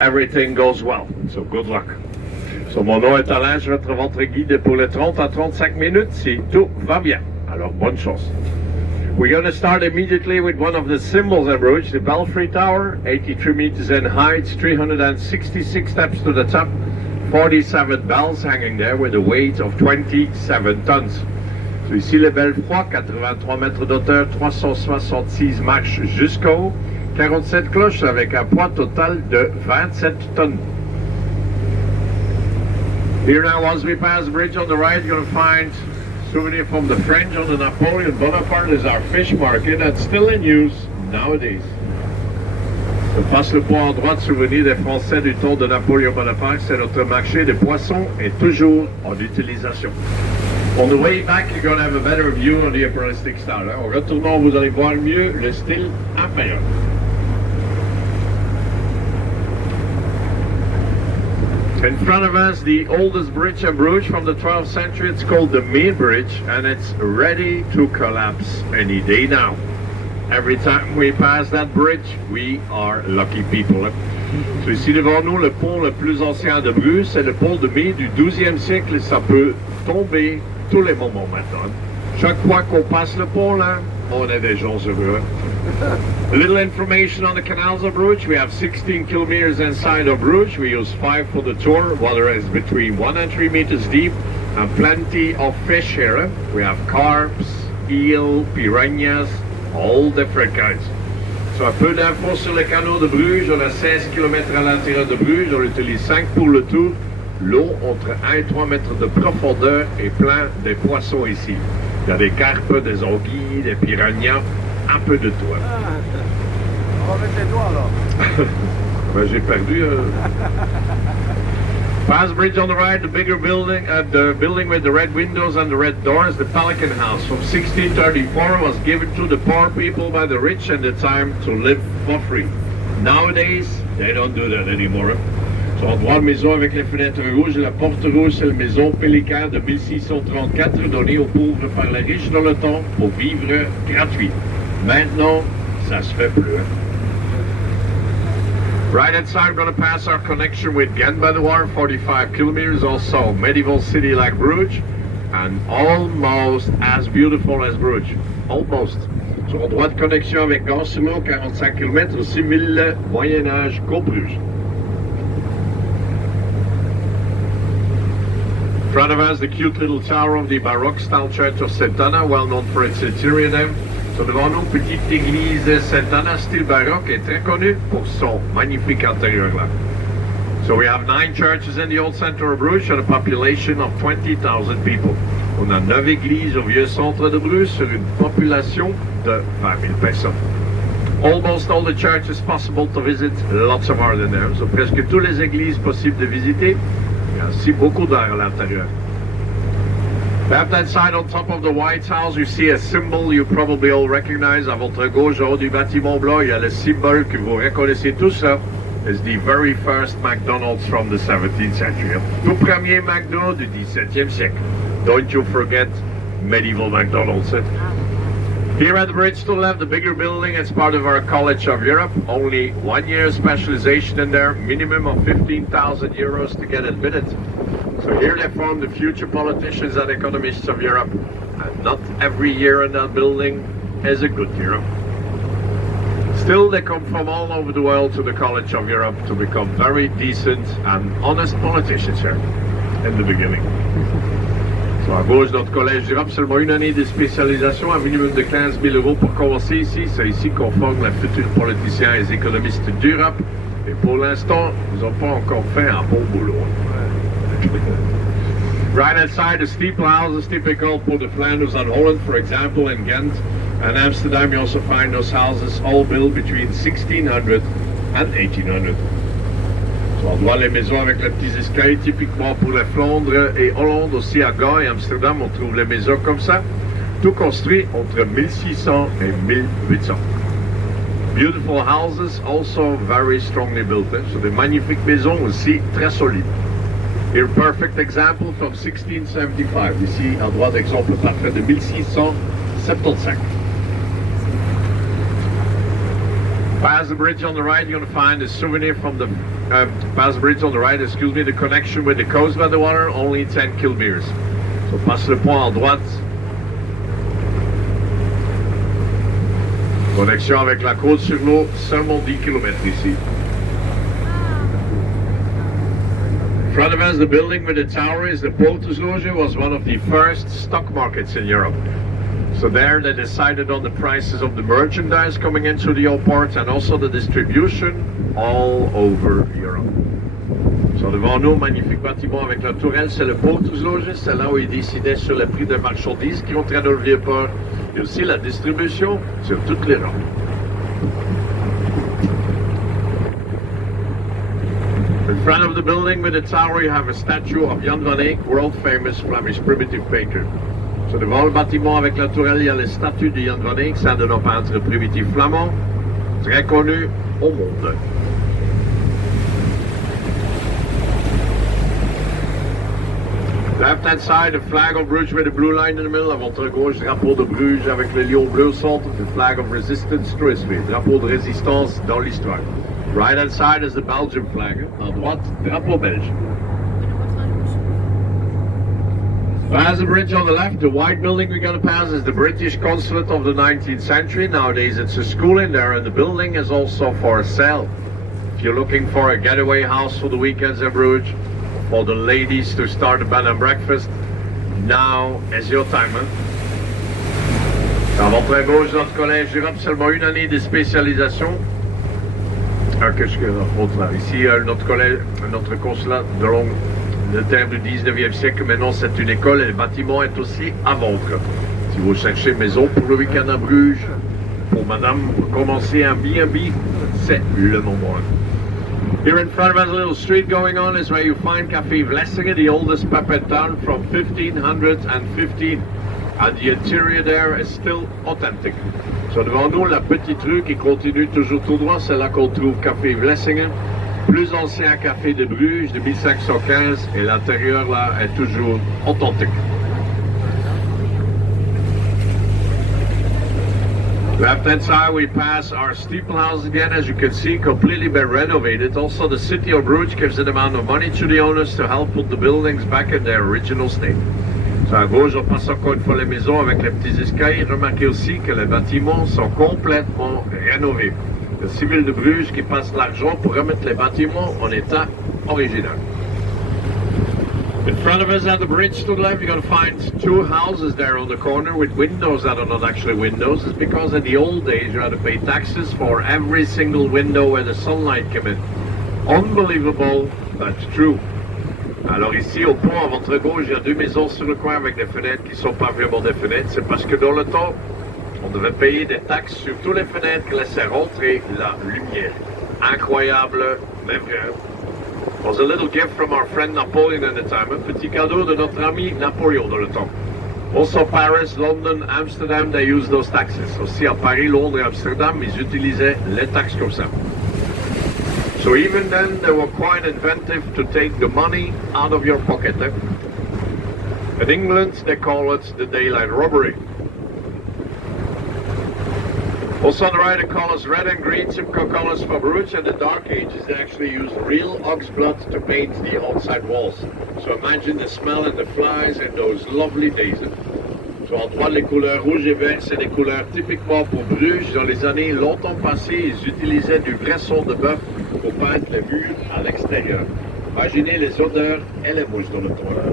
everything goes well. So good luck. So mon nom est Alain, je vais être votre guide pour les 30 à 35 minutes si tout va bien. Alors bonne chance. We're going to start immediately with one of the symbols in Brugge, the Belfry Tower, 83 meters in height, 366 steps to the top, 47 bells hanging there with a weight of 27 tons. So ici le Belfroid, 83 mètres d'auteur, 366 marches jusqu'au 47 cloches avec un poids total de 27 tonnes. Here now, once we pass the bridge on the right, you're going to find souvenir from the French on the Napoleon Bonaparte is our fish market that's still in use nowadays. On passe le pont en droite, souvenir des Français du temps de Napoléon Bonaparte, c'est notre marché des poissons est toujours en utilisation. On the way back, you're going to have a better view on the imperialistic style. En retournant, vous allez voir mieux le style impérial. In front of us, the oldest bridge in Brugge from the 12th century. It's called the Main Bridge, and it's ready to collapse any day now. Every time we pass that bridge, we are lucky people. So ici devant nous, le pont le plus ancien de Brugge, c'est le pont de mai du 12e siècle, et ça peut tomber tous les moments maintenant. Chaque fois qu'on passe le pont là, on est des gens heureux. A little information on the canals of Brugge. We have 16 kilometers inside of Brugge. We use 5 for the tour. Water is between 1 and 3 meters deep and plenty of fish here. We have carps, eel, piranhas, all different kinds. So un peu d'infos sur le canal de Brugge. On a 16 km à l'intérieur de Brugge. On utilise 5 pour le tour. L'eau entre 1 et 3 mètres de profondeur est plein de poissons ici. Il y a des carpes, des anguilles, des piranhas, un peu de tout. On va mettre les doigts alors. Ben, j'ai perdu. Pass bridge on the right, the building with the red windows and the red doors, the Pelican House from 1634 was given to the poor people by the rich and the time to live for free. Nowadays, they don't do that anymore. So, on voit la maison avec les fenêtres rouges et la porte rouge, c'est la maison Pélican de 1634 donnée aux pauvres par les riches dans le temps pour vivre gratuit. Maintenant, ça se fait plus. Right inside, we're going to pass our connection with Ghent by the water, 45 kilometers, also medieval city like Brugge, and almost as beautiful as Brugge. Almost. So, on droite connexion avec Gansemont, 45 km, 6000 Moyen-Âge qu'au Brugge. In front of us, the cute little tower of the Baroque style church of St. Anna, well known for its interior there. So devant nous, petite église St. Anna style baroque est très connue pour son magnifique intérieur là. So we have 9 churches in the old center of Brugge and a population of 20,000 people. On a 9 églises au vieux centre de Brugge sur une population de 20 000 personnes. Almost all the churches possible to visit, lots of art in there. So presque toutes les églises possibles de visiter. Il y a aussi beaucoup d'art à l'intérieur. Left-hand side on top of the White House, you see a symbol you probably all recognize. À votre gauche, au haut du bâtiment blanc, il y a le symbole que vous reconnaissez tous. It's the very first McDonald's from the 17th century. Tout premier McDo du 17e siècle. Don't you forget medieval McDonald's. Here at the bridge to the left, the bigger building, it's part of our College of Europe. Only 1 year specialization in there, minimum of 15,000 euros to get admitted. So here they form the future politicians and economists of Europe. And not every year in that building is a good year. Still, they come from all over the world to the College of Europe to become very decent and honest politicians here in the beginning. So à gauche, notre Collège d'Europe, seulement une année de spécialisation, un minimum de 15 000 euros pour commencer ici. C'est ici qu'on forme les futurs politiciens et économistes d'Europe. Et pour l'instant, ils n'ont pas encore fait un bon boulot. Right outside the steeple houses, typical for the Flanders and Holland, for example, in Ghent and Amsterdam, you also find those houses all built between 1600 and 1800. So, on voit les maisons avec les petits escaliers, typiquement pour les Flandres et Hollande, aussi à Gand et Amsterdam, on trouve les maisons comme ça, tout construit entre 1600 et 1800. Beautiful houses, also very strongly built. So, des magnifiques maisons aussi très solides. Here, perfect example from 1675. Ici, à droite, exemple parfait de 1675. Past the bridge on the right, you're going to find a souvenir from the past the bridge on the right, excuse me, the connection with the coast by the water, only 10 kilometers. So passe le pont à droite. Connexion avec la côte sur l'eau, seulement 10 km ici. In front of us, the building with the tower is the Portusloge, was one of the first stock markets in Europe. So there they decided on the prices of the merchandise coming into the old port and also the distribution all over Europe. So devant nous, magnifique bâtiment avec la tourelle, c'est le Portusloge, c'est là où ils décidaient sur le prix des marchandises qui entraient dans le vieux port et aussi la distribution sur toute l'Europe. In front of the building with the tower you have a statue of Jan van Eyck, world famous Flemish primitive painter. So devant le bâtiment avec la tourelle, il y a la statue de Jan van Eyck, c'est un de nos peintres primitifs flamands, très connu au monde. Left hand side, the flag of Brugge with the blue line in the middle. À votre gauche, drapeau de Bruges avec le lion bleu au centre. The flag of resistance through history. Drapeau de résistance dans l'histoire. Right hand side is the Belgian flag. À droite, drapeau belge. Past the bridge on the left, the white building we're going to pass is the British consulate of the 19th century. Nowadays it's a school in there and the building is also for sale. If you're looking for a getaway house for the weekends in Bruges, for the ladies to start a bed and breakfast, now is your time. Hein? À votre gauche, notre collège d'Europe, seulement une année de spécialisation. Qu'est-ce que autre là? Ici, notre collège, notre consulat de le terme du 19e siècle, maintenant c'est une école et le bâtiment est aussi à vendre. Si vous cherchez maison pour le week-end à Bruges, pour madame, pour commencer un B&B, c'est le moment. Here in front of us, a little street going on is where you find Café Vlessingen, the oldest pub in town from 1515. And the interior there is still authentic. So devant nous, la petite rue qui continue toujours tout droit, c'est là qu'on trouve Café Vlessingen, plus ancien café de Bruges de 1515, et l'intérieur là est toujours authentique. Left hand side we pass our steeple house again, as you can see, completely been renovated. Also the city of Brugge gives an amount of money to the owners to help put the buildings back in their original state. So à gauche on passe encore une fois les maisons avec les petits escaliers. Remarquez aussi que les bâtiments sont complètement rénovés. Le civil de Bruges qui passe l'argent pour remettre les bâtiments en état original. In front of us at the bridge to the left, you're going to find two houses there on the corner with windows that are not actually windows. It's because in the old days you had to pay taxes for every single window where the sunlight came in. Unbelievable, but true. Alors ici au pont à votre gauche, il y a deux maisons sur le coin avec des fenêtres qui ne sont pas vraiment des fenêtres. C'est parce que dans le temps, on devait payer des taxes sur toutes les fenêtres qui laissaient rentrer la lumière. Incroyable, mais vrai. It was a little gift from our friend Napoleon at the time, un petit cadeau de notre ami Napoléon dans le temps. Also Paris, London, Amsterdam, they used those taxes. Aussi à Paris, Londres et Amsterdam, ils utilisaient les taxes comme ça. So even then, they were quite inventive to take the money out of your pocket. Eh? In England, they call it the daylight robbery. Also on the right, the colors red and green, typical colors for Brugge. And the Dark Ages, they actually used real ox blood to paint the outside walls. So imagine the smell and the flies in those lovely days. So en droit, les couleurs rouge et vert, c'est des couleurs typiquement pour Brugge. Dans les années longtemps passées, ils utilisaient du vrai son de bœuf pour peindre les murs à l'extérieur. Imaginez les odeurs et les mouches dans le toit.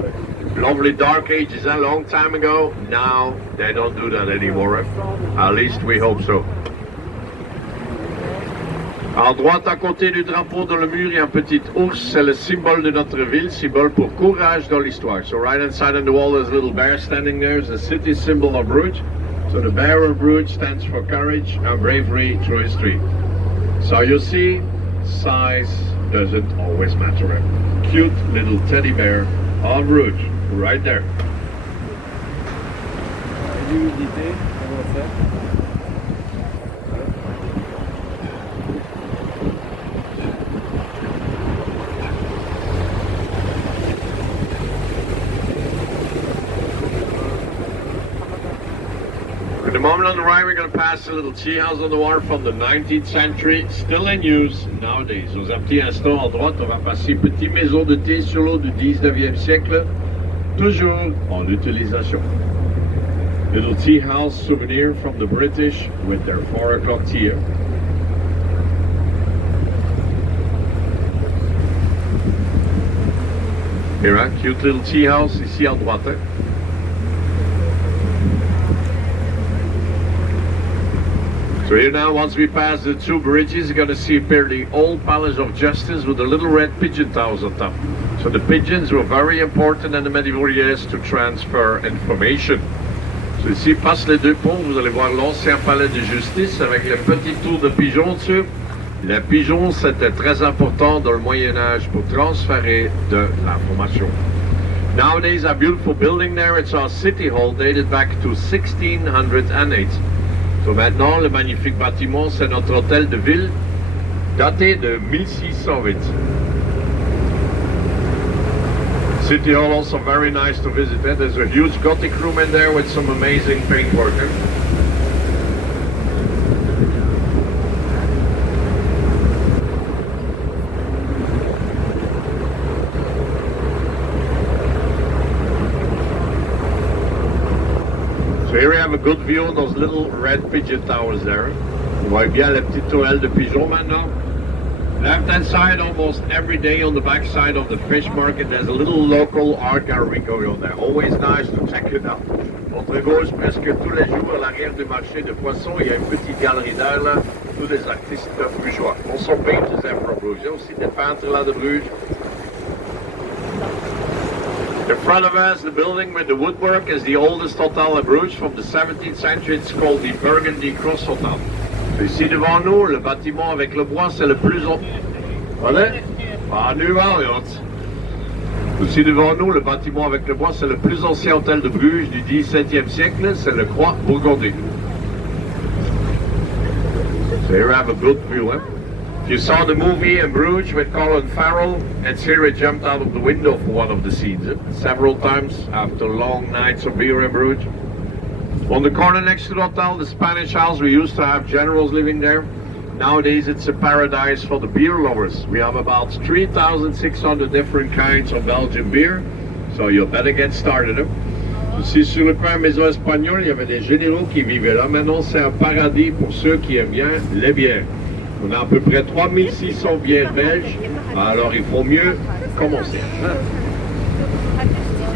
Lovely Dark Ages, a long time ago. Now they don't do that anymore. At least we hope so. À droite, à côté du drapeau dans le mur, il y a un petit ours. C'est le symbole de notre ville, symbole pour courage dans l'histoire. So right inside on the wall, there's a little bear standing there. It's the city symbol of Brugge. So the bear of Brugge stands for courage and bravery through history. So you see, size doesn't always matter. Cute little teddy bear on Brugge, right there. L'humidité, comment on fait? In the moment on the right, we're going to pass a little tea house on the water from the 19th century, still in use nowadays. Aux petits instants à droite, on va passer petit maison de thé sur l'eau du 19e siècle, toujours en utilisation. Little tea house souvenir from the British with their 4 o'clock tea. Here, a cute little tea house ici à droite. So here now, once we pass the 2 bridges, you're going to see appear the old Palace of Justice with the little red pigeon towers on top. So the pigeons were very important in the medieval years to transfer information. So ici, passe les 2 ponts, vous allez voir l'ancien palais de justice avec le petit tour de pigeon dessus. Les pigeons, c'était très important dans le Moyen-Âge pour transférer de l'information. Nowadays, a beautiful building there, it's our city hall dated back to 1608. So maintenant, le magnifique bâtiment, c'est notre hôtel de ville, daté de 1608. City Hall also very nice to visit. There's a huge Gothic room in there with some amazing paintwork. So here we have a good view on those little red pigeon towers there. On voit bien la petite tourelle de pigeon maintenant. Left hand side, almost every day on the back side of the fish market, there's a little local art gallery going on there. Always nice to check it out. Contre gauche, presque tous les jours, à l'arrière du marché de poissons, il y a une petite galerie d'art là, tous des artistes brugeois. Also painters there from Brugge. Il y a aussi des peintres là de Brugge. In front of us, the building with the woodwork is the oldest hotel at Brugge from the 17th century. It's called the Burgundy Cross Hotel. Ici devant nous, le bâtiment avec le bois, c'est le plus ancien. Allez, ah, nu variante. Ici devant nous, le bâtiment avec le bois, c'est le plus ancien hôtel de Bruges du XVIIe siècle, c'est le Croix Bourgogne. So here we have a good view. If you saw the movie in Bruges with Colin Farrell, it's here he jumped out of the window for one of the scenes. Several times after long nights of beer in Bruges. On the corner next to the hotel, the Spanish house, we used to have generals living there. Nowadays it's a paradise for the beer lovers. We have about 3,600 different kinds of Belgian beer, so you better get started. Ici sur le coin maison espagnole, il y avait des généraux qui vivaient là. Maintenant c'est un paradis pour ceux qui aiment bien les bières. On a à peu près 3600 bières belges, alors il faut mieux commencer.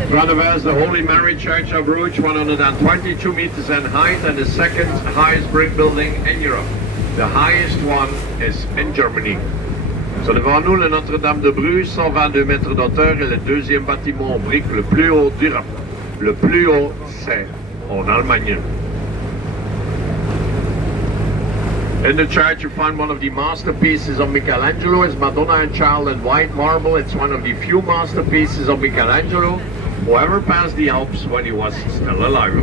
In front of us, the Holy Mary Church of Brugge, 122 meters in height and the second highest brick building in Europe. The highest one is in Germany. So devant nous, le Notre-Dame de Bruges, 122 mètres d'auteur, est le deuxième bâtiment en briques le plus haut d'Europe. Le plus haut, c'est en Allemagne. In the church, you find one of the masterpieces of Michelangelo. It's Madonna and Child in white marble. It's one of the few masterpieces of Michelangelo who ever passed the Alps when he was still alive.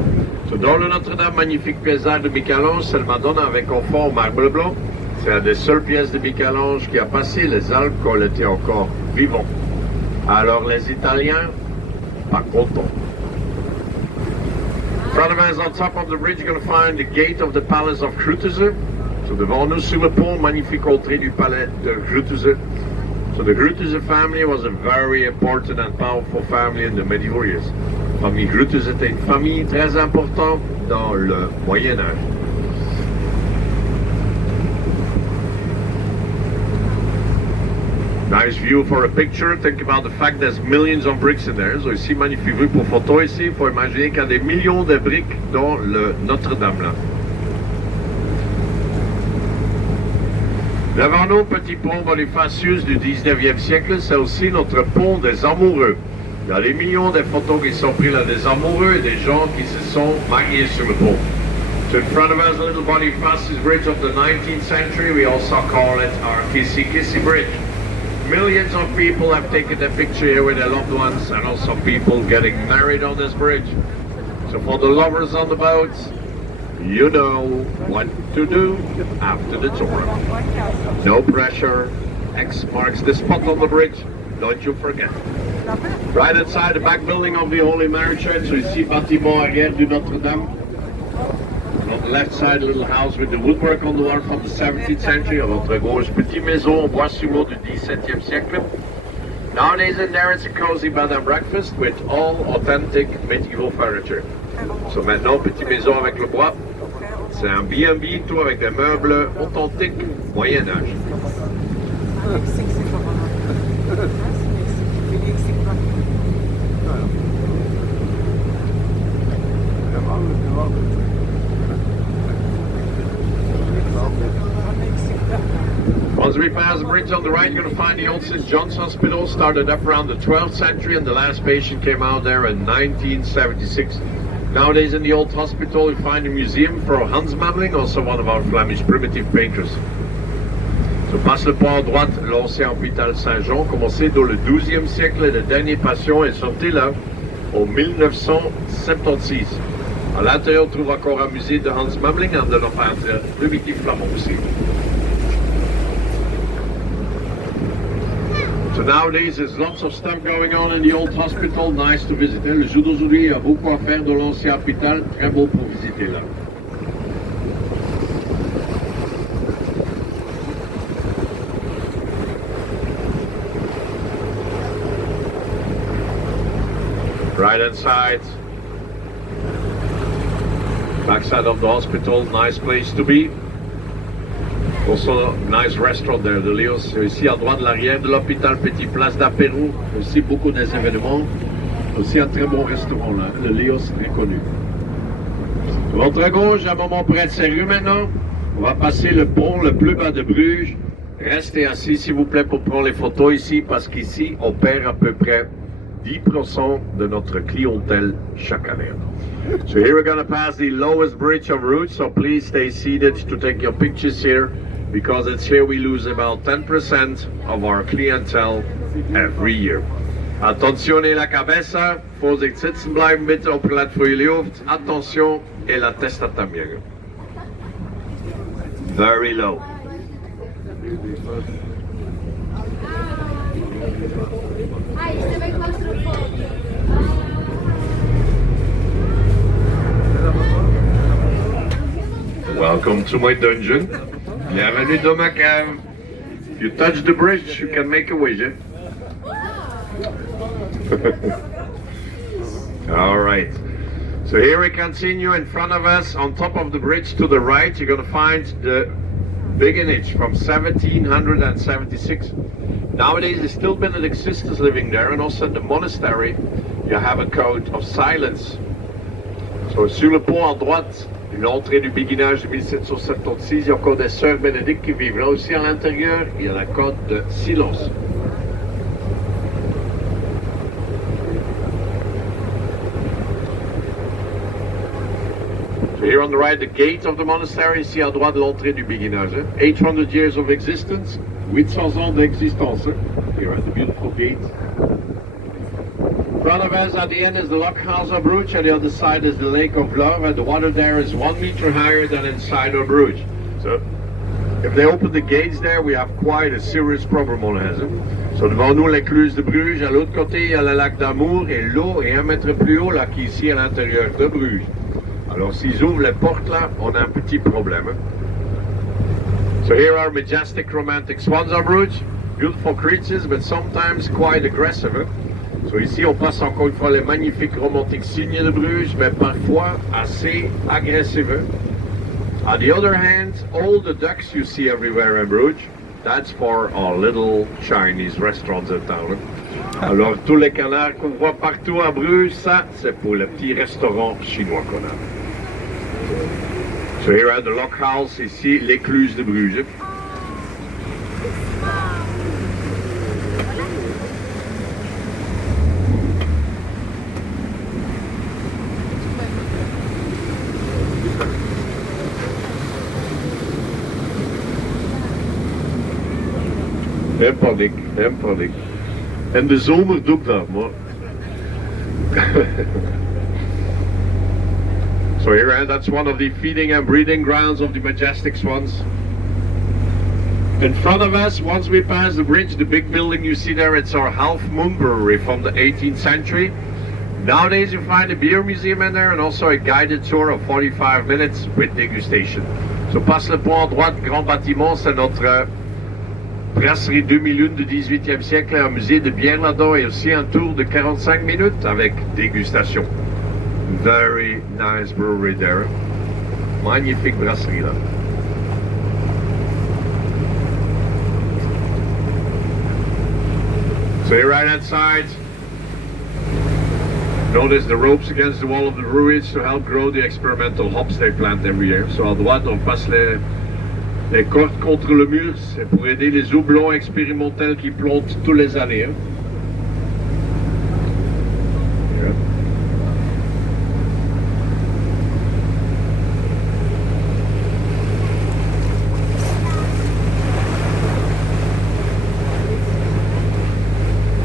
So dans le Notre-Dame, magnifique paysage de Michel-Ange, c'est le Madonna avec un fond marbre blanc. C'est une des seules pièces de Michel-Ange qui a passé les Alpes quand il était encore vivant. Alors les Italiens, pas contents. In front of us on top of the bridge, you're going to find the gate of the Palace of Grütze. So devant nous sur le pont, magnifique entrée du palais de Grütze. So the Grütze family was a very important and powerful family in the medieval years. La famille Grütze était une famille très importante dans le Moyen-Âge. Nice view for a picture. Think about the fact there's millions of bricks in there. So ici, magnifique vue pour photo ici. Il faut imaginer qu'il y a des millions de briques dans le Notre-Dame là. Devant nous, petit pont Bonifacius du 19e siècle, c'est aussi notre pont des amoureux. Il y a des millions de photos qui sont prises là des amoureux et des gens qui se sont mariés sur le pont. So in front of us, a little Bonifacius bridge of the 19th century. We also call it our Kissy Kissy Bridge. Millions of people have taken a picture here with their loved ones and also people getting married on this bridge. So for the lovers on the boats, you know what to do after the tour. No pressure. X marks the spot on the bridge. Don't you forget. Right outside the back building of the Holy Mary Church, so ici bâtiment arrière du Notre-Dame. the left side, little house with the woodwork on the wall from the 17th century. À votre gauche, petite maison en bois sumo du 17e siècle. Nowadays in there it's a cozy bed and breakfast with all authentic medieval furniture. So maintenant, petite maison avec le bois. C'est un B&B, tout avec des meubles authentiques Moyen-Âge. Once we pass the bridge on the right, you're going to find the old St. John's Hospital, started up around the 12th century, and the last patient came out there in 1976. Nowadays in the old hospital, you find a museum for Hans Memling, also one of our Flemish primitive painters. So passe le pas à droite, l'ancien hôpital Saint-Jean, commencé dans le 12e siècle, et le dernier patient est sorti là, en 1976. À l'intérieur, on trouve encore un musée de Hans Memling et de l'opérateur primitif flamand aussi. So nowadays there's lots of stuff going on in the old hospital, nice to visit. Le jour d'aujourd'hui, il y a beaucoup à faire dans l'ancien hôpital, très beau pour visiter là. Right hand side, back side of the hospital, nice place to be. Also, nice restaurant there, the Leos. Ici à droite de l'arrière de l'hôpital, petite place d'apéro. Aussi beaucoup des événements. Aussi un très bon restaurant là, le Leos, très connu. À votre gauche, un moment près de sérieux maintenant. On va passer le pont le plus bas de Bruges. Restez assis s'il vous plaît pour prendre les photos ici, parce qu'ici on perd à peu près 10% de notre clientèle chaque année. So here we're going to pass the lowest bridge of Bruges, so please stay seated to take your pictures here, because it's here we lose about 10% of our clientele every year. Attenzione la cabeza, Vorsicht sitzen bleiben bitte, opgelet voor jullie hoofd. Attention et la testa también. Very low. Welcome to my dungeon. Bienvenue dans ma cave. If you touch the bridge, you can make a wish. Eh? All right. So here we continue in front of us. On top of the bridge to the right, you're going to find the big image from 1776. Nowadays, there's still Benedict sisters living there, and also in the monastery, you have a code of silence. So sur le pont à droite, l'entrée du béguinage de 1776, il y a encore des sœurs bénédictes qui vivent là aussi à l'intérieur. Il y a la code de silence. So here on the right, the gate of the monastery, ici à droite l'entrée du béguinage. 800 years of existence, 800 ans d'existence. Here at the beautiful gate. In front of us at the end is the Lockhouse of Brugge, and the other side is the Lake of Love, and the water there is 1 meter higher than inside of Brugge. So if they open the gates there, we have quite a serious problem on us. So devant nous l'écluse de Bruges, à l'autre côté il y a le lac d'Amour, et l'eau est 1 mètre plus haut là qu'ici à l'intérieur de Bruges. Alors s'ils ouvrent les portes là, on a un petit problème. So here are majestic romantic swans of Brugge, beautiful creatures but sometimes quite aggressive. So ici on passe encore une fois les magnifiques romantiques cygnes de Bruges, mais parfois assez agressives. On the other hand, all the ducks you see everywhere in Bruges, that's for our little Chinese restaurants in town. Alors tous les canards qu'on voit partout à Bruges, ça c'est pour les petits restaurants chinois qu'on a. So here at the Lockhouse, ici l'écluse de Brugge. Heerlijk. En de zomer doe ik dat, maar. So here, and that's one of the feeding and breeding grounds of the majestic swans. In front of us, once we pass the bridge, the big building you see there, it's our Half Moon Brewery from the 18th century. Nowadays you find a beer museum in there and also a guided tour of 45 minutes with degustation. So passe le pont à droite, grand bâtiment, c'est notre brasserie 2001 du 18e siècle, un musée de bière là-dedans et aussi un tour de 45 minutes avec dégustation. Very nice brewery there. Magnifique brasserie là. So you're right outside. Notice the ropes against the wall of the brewery to help grow the experimental hops they plant every year. So à droite, on passe les cordes contre le mur. C'est pour aider les houblons expérimentels qui plantent tous les années. Hein.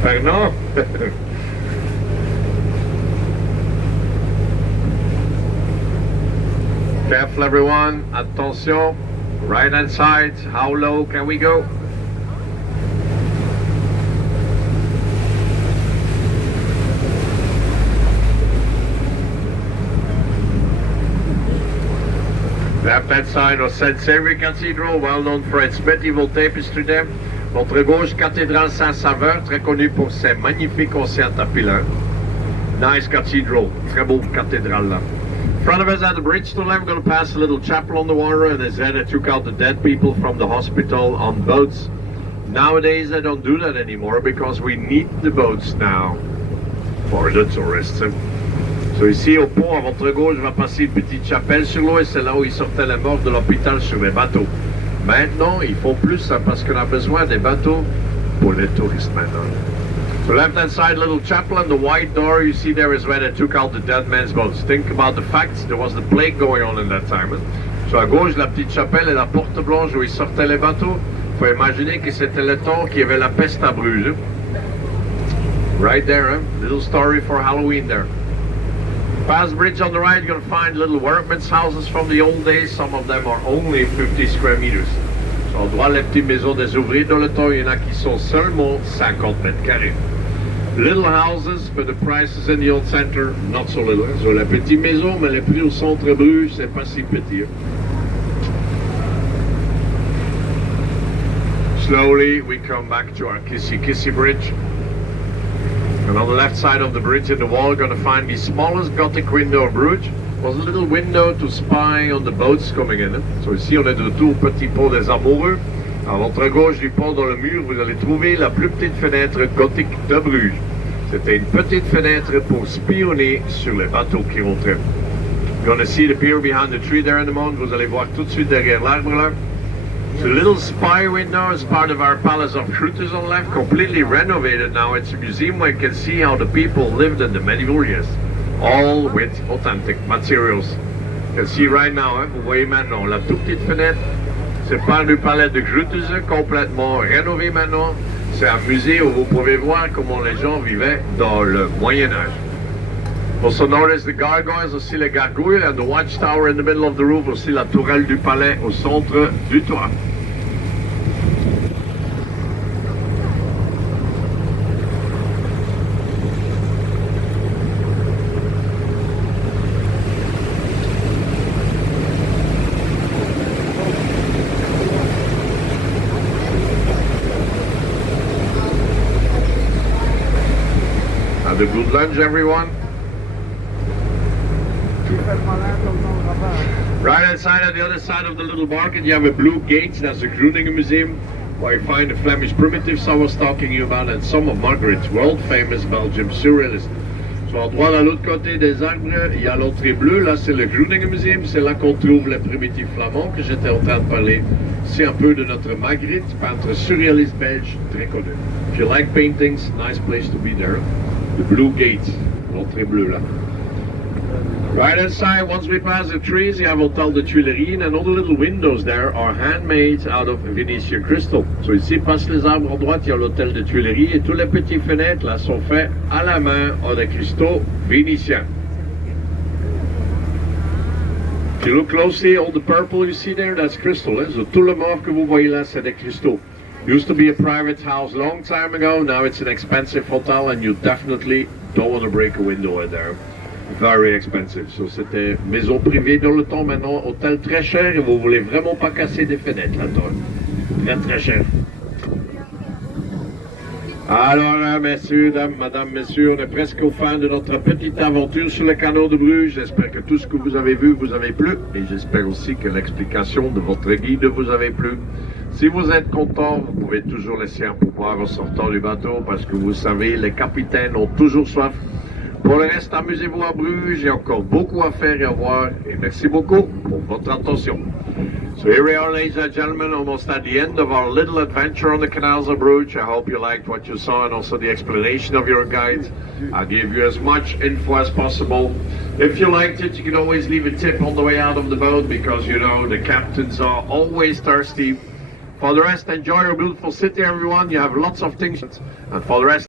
Fernand. Careful everyone, attention, right hand side, how low can we go? Left hand side of St. Saviour Cathedral, well known for its medieval tapestry there. Notre gauche, cathédrale Saint-Sauveur, très connue pour ses magnifiques anciens tapis là. Nice cathedral, très beau cathédrale là. In front of us at the bridge to the left, we're going to pass a little chapel on the water, and as they took out the dead people from the hospital on boats. Nowadays they don't do that anymore because we need the boats now for the tourists. So ici au pont, à votre gauche, va passer une petite chapelle sur l'eau et c'est là où ils sortaient les morts de l'hôpital sur les bateaux. Maintenant, ils font plus ça parce qu'on a besoin des bateaux pour les touristes maintenant. So left hand side little chapel and the white door you see there is where they took out the dead men's boats. Think about the facts, there was the plague going on in that time. So à gauche la petite chapelle et la porte blanche où ils sortaient les bateaux. Faut imaginer que c'était le temps qu'il y avait la peste à Brugge. Right there, little story for Halloween there. Past bridge on the right, you're going to find little workmen's houses from the old days. Some of them are only 50 square meters. So à droite, les petites maisons des ouvriers dans le temps, il y en a qui sont seulement 50 mètres carrés. Little houses, but the prices in the old center, not so little. So les petites maisons, mais les prix au centre Bruges, c'est pas si petit. Slowly, we come back to our Kissy Bridge. And on the left side of the bridge in the wall, you're going to find the smallest Gothic window of Bruges. It was a little window to spy on the boats coming in. So ici, on est de retour au petit pont des Amoureux. À votre gauche du pont dans le mur, vous allez trouver la plus petite fenêtre gothique de Bruges. C'était une petite fenêtre pour spionner sur les bateaux qui rentraient. You're going to see the pier behind the tree there in the moment. Vous allez voir tout de suite derrière l'arbre là. The little spy window is part of our Palace of Grootes on left, completely renovated now. It's a museum where you can see how the people lived in the medieval years, all with authentic materials. You can see right now, vous voyez maintenant la toute petite fenêtre, c'est part du Palais de Grootes, complètement rénové maintenant. C'est un musée où vous pouvez voir comment les gens vivaient dans le Moyen-Âge. Also notice the gargoyles, aussi les gargouilles, and the watchtower in the middle of the roof, aussi la tourelle du palais au centre du toit. Have a good lunch, everyone. Right outside on the other side of the little market, you have a blue gate. That's the Groningen Museum, where you find the Flemish primitives I was talking to you about, and some of Margaret's world-famous Belgian surrealists. So à droite, à l'autre côté des arbres, il y a l'entrée bleue. Là, c'est le Groningen Museum. C'est là qu'on trouve les primitifs flamands que j'étais en train de parler. C'est un peu de notre Magritte, peintre surréaliste belge très connu. If you like paintings, nice place to be there. The blue gate, l'entrée bleue là. Right inside, once we pass the trees, you have Hotel de Tuileries, and all the little windows there are handmade out of Venetian crystal. So ici, passe les arbres à droite, il y a l'Hôtel de Tuileries, et toutes les petites fenêtres là sont faites à la main en des cristaux vénitiens. If you look closely, all the purple you see there, that's crystal. So tout le mauve que vous voyez là, c'est des cristaux. Used to be a private house long time ago, now it's an expensive hotel, and you definitely don't want to break a window in there. Very expensive. So c'était maison privée dans le temps, maintenant hôtel très cher et vous voulez vraiment pas casser des fenêtres là-dedans. Très très cher. Alors là, messieurs, dames, madame, messieurs, on est presque au fin de notre petite aventure sur le canal de Brugge. J'espère que tout ce que vous avez vu vous avez plu et j'espère aussi que l'explication de votre guide vous avait plu. Si vous êtes content, vous pouvez toujours laisser un pourboire en sortant du bateau parce que vous savez, les capitaines ont toujours soif. Pour le reste, amusez-vous à Brugge, il y a encore beaucoup à faire et à voir et merci beaucoup pour votre attention. So here we are, ladies and gentlemen, almost at the end of our little adventure on the canals of Brugge. I hope you liked what you saw and also the explanation of your guide. I gave you as much info as possible. If you liked it, you can always leave a tip on the way out of the boat because, you know, the captains are always thirsty. For the rest, enjoy your beautiful city, everyone. You have lots of things. And for the rest,